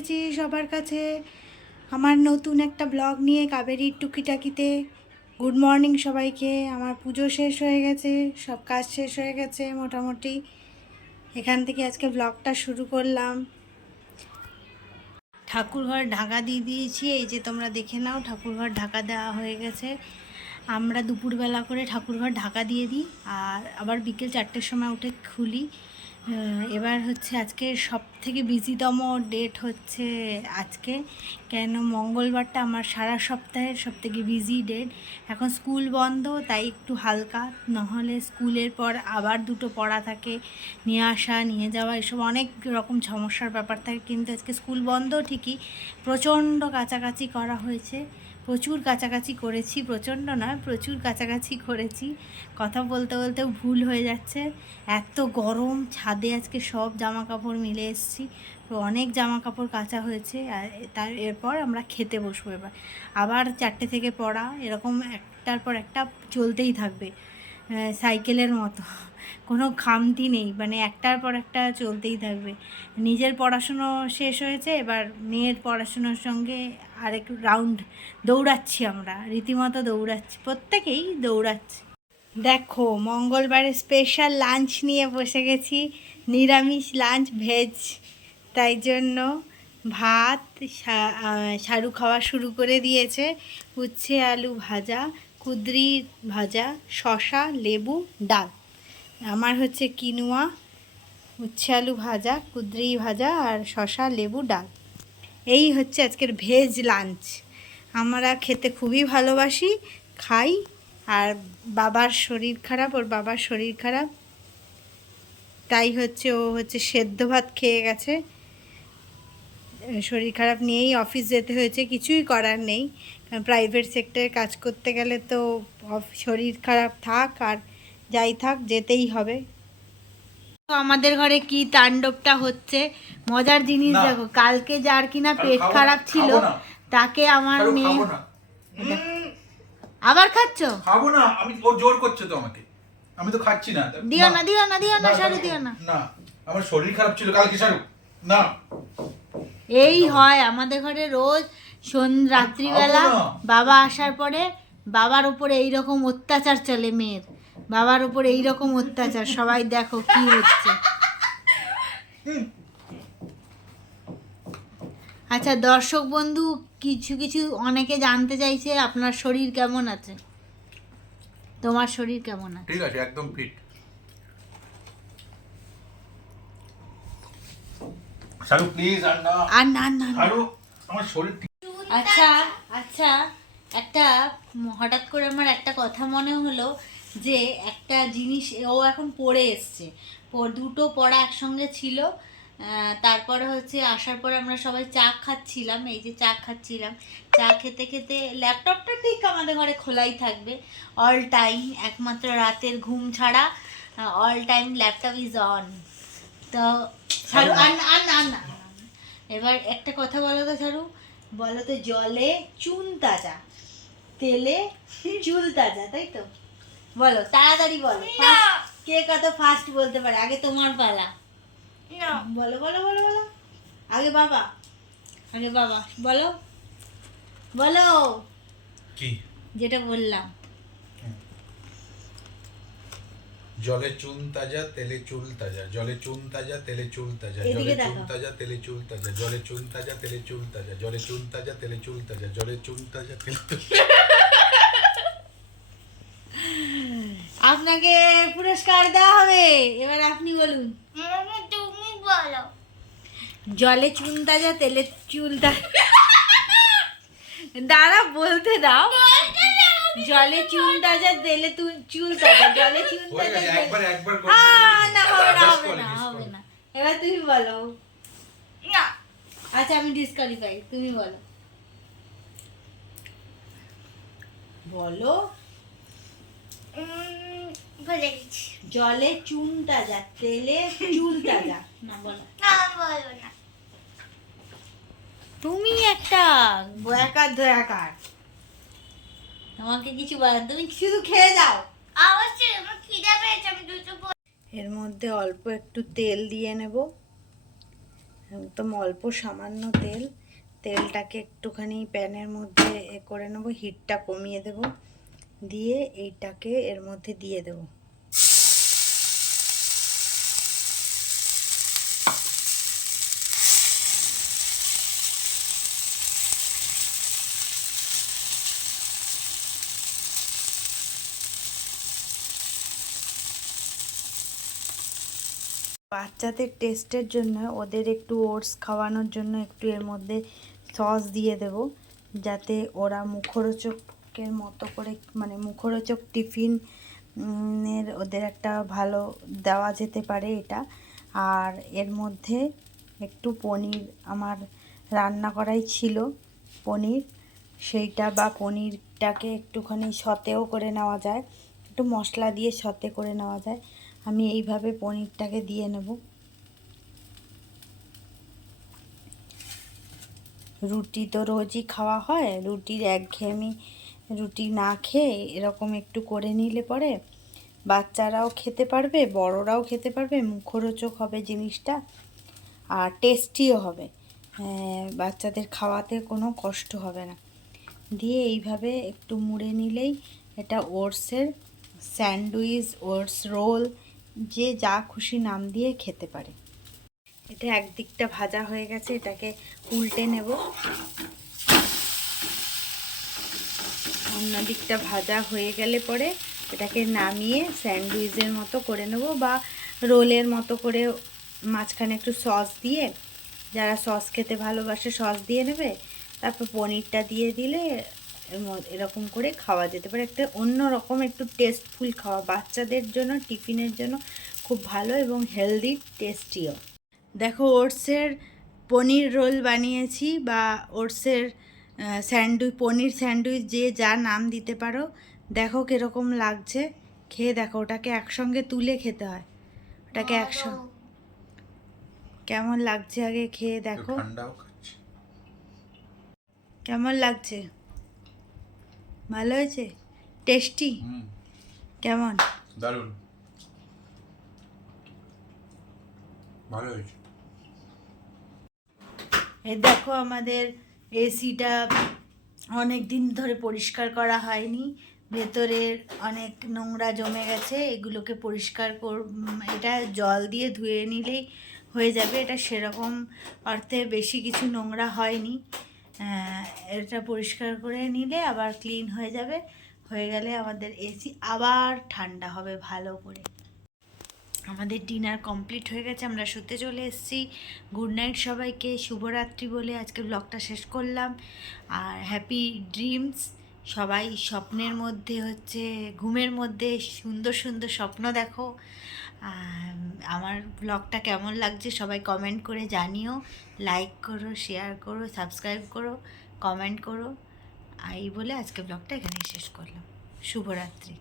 এসেছি সবার কাছে। আমার নতুন একটা ব্লগ নিয়ে কাবেরির টুকিটাকিতে। গুড মর্নিং সবাইকে। আমার পুজো শেষ হয়ে গেছে, সব কাজ শেষ হয়ে গেছে মোটামুটি। এখান থেকে আজকে ব্লগটা শুরু করলাম। ঠাকুরঘর ঢাকা দিয়ে দিয়েছি, এই যে তোমরা দেখে নাও, ঠাকুরঘর ঢাকা দেওয়া হয়ে গেছে। আমরা দুপুরবেলা করে ঠাকুরঘর ঢাকা দিয়ে দিই আর আবার বিকেল চারটের সময় উঠে খুলি। এবার হচ্ছে আজকে সব থেকে বিজিতম ডেট হচ্ছে আজকে। কেন মঙ্গলবারটা আমার সারা সপ্তাহের সব থেকে বিজি ডেট এখন স্কুল বন্ধ, তাই একটু হালকা। নাহলে স্কুলের পর আবার দুটো পড়া থাকে, নিয়ে আসা, নিয়ে যাওয়া, এসব অনেক রকম সমস্যার ব্যাপার থাকে। কিন্তু আজকে স্কুল বন্ধ ঠিকই। প্রচণ্ড কাছাকাছি করা হয়েছে। প্রচুর কাছাকাছি করেছি, প্রচণ্ড নয়, প্রচুর কাছাকাছি করেছি। কথা বলতে বলতেও ভুল হয়ে যাচ্ছে। এত গরম, ছাদে আজকে সব জামা কাপড় মিলে এসেছি। তো অনেক জামা কাপড় কাঁচা হয়েছে, আর তার, এরপর আমরা খেতে বসবো এবার। আবার চারটে থেকে পড়া, এরকম একটার পর একটা চলতেই থাকবে। সাইকেলের মতো। কোনো খামতি নেই মানে একটার পর একটা চলতেই থাকবে। নিজের পড়াশুনো শেষ হয়েছে এবার মেয়ের পড়াশুনোর সঙ্গে আরেক রাউন্ড দৌড়াচ্ছি আমরা। রীতিমতো দৌড়াচ্ছি প্রত্যেকেই দৌড়াচ্ছি। দেখো মঙ্গলবারে স্পেশাল লাঞ্চ নিয়ে বসে গেছি। নিরামিষ লাঞ্চ ভেজ তাই জন্য ভাত আহ, খাওয়া শুরু করে দিয়েছে। উচ্ছে আলু ভাজা কুদরি ভাজা শশা লেবু, ডাল। আমার হচ্ছে কিনুয়া, উচ্ছে আলু ভাজা, কুদরি ভাজা আর শশা লেবু, ডাল। এই হচ্ছে আজকের ভেজ লাঞ্চ। আমরা খেতে খুবই ভালোবাসি, খাই আর বাবার শরীর খারাপ, ওর বাবার শরীর খারাপ। তাই হচ্ছে ও হচ্ছে সেদ্ধ ভাত খেয়ে গেছে। শরীর খারাপ নিয়েই অফিস যেতে হয়েছে, কিছুই করার নেই। প্রাইভেট সেক্টরে কাজ করতে গেলে তো শরীর খারাপ থাক আর যাই থাক যেতেই হবে। তো আমাদের ঘরে কি তাণ্ডবটা হচ্ছে? মজার জিনিস। দেখো কালকে যার কিনা পেট খারাপ ছিল তাকে আমার মেয়ে আবার খাচ্ছ? খাব না আমি ও জোর করছে তো আমাকে। আমি তো খাচ্ছি না। দিও না। দিও না দিও না শাড়ি দিও না। না। আমার শরীর খারাপ ছিল কালকে শাড়ু না। এই হয় আমাদের ঘরে রোজ সন রাত্রিবেলা বাবা আসার পরে বাবার উপরে এই রকম অত্যাচার চলে মেয়ের। বাবার উপরে এই রকম অত্যাচার সবাই দেখো কি হচ্ছে। আচ্ছা দর্শক বন্ধু কিছু কিছু অনেকে জানতে চাইছে আপনার শরীর কেমন আছে? তোমার শরীর কেমন আছে? ঠিক আছে একদম ফিট শাড়ু প্লিজ আর না। আর না না। আমার শরীর আচ্ছা আচ্ছা একটা হঠাৎ করে আমার একটা কথা মনে হলো যে একটা জিনিস ও এখন পড়ে এসছে। দুটো পড়া একসঙ্গে ছিল তারপরে হচ্ছে আসার পর আমরা সবাই চা খাচ্ছিলাম এই যে চা খাচ্ছিলাম। চা খেতে খেতে ল্যাপটপটা ঠিক আমাদের ঘরে খোলাই থাকবে। অল টাইম একমাত্র রাতের ঘুম ছাড়া all time laptop is on তো ছাড়ু আর না- আর না না, এবার একটা কথা বলো তো ছাড়ু। বলো তো জলে চুন তাজা তেলে চুল তাজা তাই তো? বলো তাড়াতাড়ি বলো কে কত ফাস্ট বলতে পারে? আগে তোমার পালা। বলো বলো বলো বলো। আগে বাবা। আগে বাবা। বলো। বলো। কি? যেটা বললাম। জলে চুন তাজা তেলে চুল তাজা। জলে চুন তাজা তেলে চুল তাজা। জলে চুন তাজা তেলে চুল তাজা। জলে চুন তাজা তেলে চুল তাজা। জলে চুন তাজা তেলে চুল তাজা। জলে চুন তাজা তেলে আপনাকে পুরস্কার দেওয়া হবে। এবার আপনি বলুন। তুমি বলো। জলে চুন তাজা তেলে চুল তাজা। দাঁড়া বলতে দাও। জলে চুন তাজা তেলে তু- চুল তাজা জলে চুন তাজা একবার একবার না হবে না। হবে না হবে না এবার তুমি বলো। না। আচ্ছা আমি ডিসকালিফাই তুমি বলো। বলো। জলে চুন তাজা তেলে চুল তাজা না বলো। না বলো না। তুমি একটা বয়াকার দয়াকার। তোমাকে কিছু বলার তুমি শুধু খেয়ে যাও। অবশ্যই আমার খিদে পেয়েছে আমি দুটো এর মধ্যে অল্প একটু তেল দিয়ে নেব। একদম অল্প সামান্য তেল। তেলটাকে একটুখানি প্যানের মধ্যে এ করে নেব হিটটা কমিয়ে দেব। দিয়ে এইটাকে এর মধ্যে দিয়ে দেব। বাচ্চাদের টেস্টের জন্য ওদের একটু ওটস খাওয়ানোর জন্য একটু এর মধ্যে সস দিয়ে দেব, যাতে ওরা মুখরোচকের মতো করে মানে মুখরোচক টিফিন এর ওদের একটা ভালো দেওয়া যেতে পারে এটা। আর এর মধ্যে একটু পনির আমার রান্না করাই ছিল পনির, সেইটা বা পনিরটাকে একটুখানি সতেও করে নেওয়া যায়, একটু মশলা দিয়ে সতে করে নেওয়া যায়। আমি এইভাবে পনিরটাকে দিয়ে নেব। রুটি তো রোজই খাওয়া হয়, রুটির একঘেয়েমি রুটি না খেয়ে এরকম একটু করে নিলে পরে বাচ্চারাও খেতে পারবে, বড়রাও খেতে পারবে, মুখরোচক হবে জিনিসটা আর টেস্টিও হবে। বাচ্চাদের খাওয়াতে কোনো কষ্ট হবে না। দিয়ে এইভাবে একটু মুড়ে নিলেই এটা ওটসের স্যান্ডউইচ, ওটস রোল যে যা খুশি নাম দিয়ে খেতে পারে। এটা একদিকটা ভাজা হয়ে গেছে, এটাকে উল্টে নেব। অন্য দিকটা ভাজা হয়ে গেলে পরে এটাকে নামিয়ে স্যান্ডউইচের মতো করে নেব বা রোলের মতো করে মাঝখানে একটু সস দিয়ে, যারা সস খেতে ভালোবাসে সস দিয়ে নেবে, তারপর পনিরটা দিয়ে দিলে এরকম করে খাওয়া যেতে পারে। একটা অন্য রকম একটু টেস্টফুল খাওয়া। বাচ্চাদের জন্য টিফিনের জন্য খুব ভালো এবং হেলদি টেস্টিও দেখো ওটসের পনির রোল বানিয়েছি বা ওটসের স্যান্ডউইচ পনির স্যান্ডউইচ যে যা নাম দিতে পারো। দেখো কীরকম লাগছে। খেয়ে দেখো ওটাকে একসঙ্গে তুলে খেতে হয়। ওটাকে একসঙ্গে কেমন লাগছে আগে খেয়ে দেখো। কেমন লাগছে? ভালো হয়েছে? টেস্টি কেমন? দারুণ। ভালো হয়েছে। এই দেখো আমাদের এসিটা অনেক দিন ধরে পরিষ্কার করা হয়নি। ভেতরের অনেক নোংরা জমে গেছে। এগুলোকে পরিষ্কার কর এটা জল দিয়ে ধুয়ে নিলেই হয়ে যাবে। এটা সেরকম অর্থে বেশি কিছু নোংরা হয়নি। এটা পরিষ্কার করে নিলে আবার ক্লিন হয়ে যাবে। হয়ে গেলে আমাদের এসি আবার ঠান্ডা হবে ভালো করে। আমাদের ডিনার কমপ্লিট হয়ে গেছে, আমরা শুতে চলে এসেছি। গুড নাইট সবাইকে, শুভরাত্রি বলে আজকে ব্লগটা শেষ করলাম। আর হ্যাপি ড্রিমস সবাই স্বপ্নের মধ্যে হচ্ছে, ঘুমের মধ্যে সুন্দর সুন্দর স্বপ্ন দেখো। আমার ব্লগটা কেমন লাগছে সবাই কমেন্ট করে জানিও। লাইক করো শেয়ার করো সাবস্ক্রাইব করো কমেন্ট করো। এই বলে আজকে ব্লগটা এখানেই শেষ করলাম। শুভরাত্রি।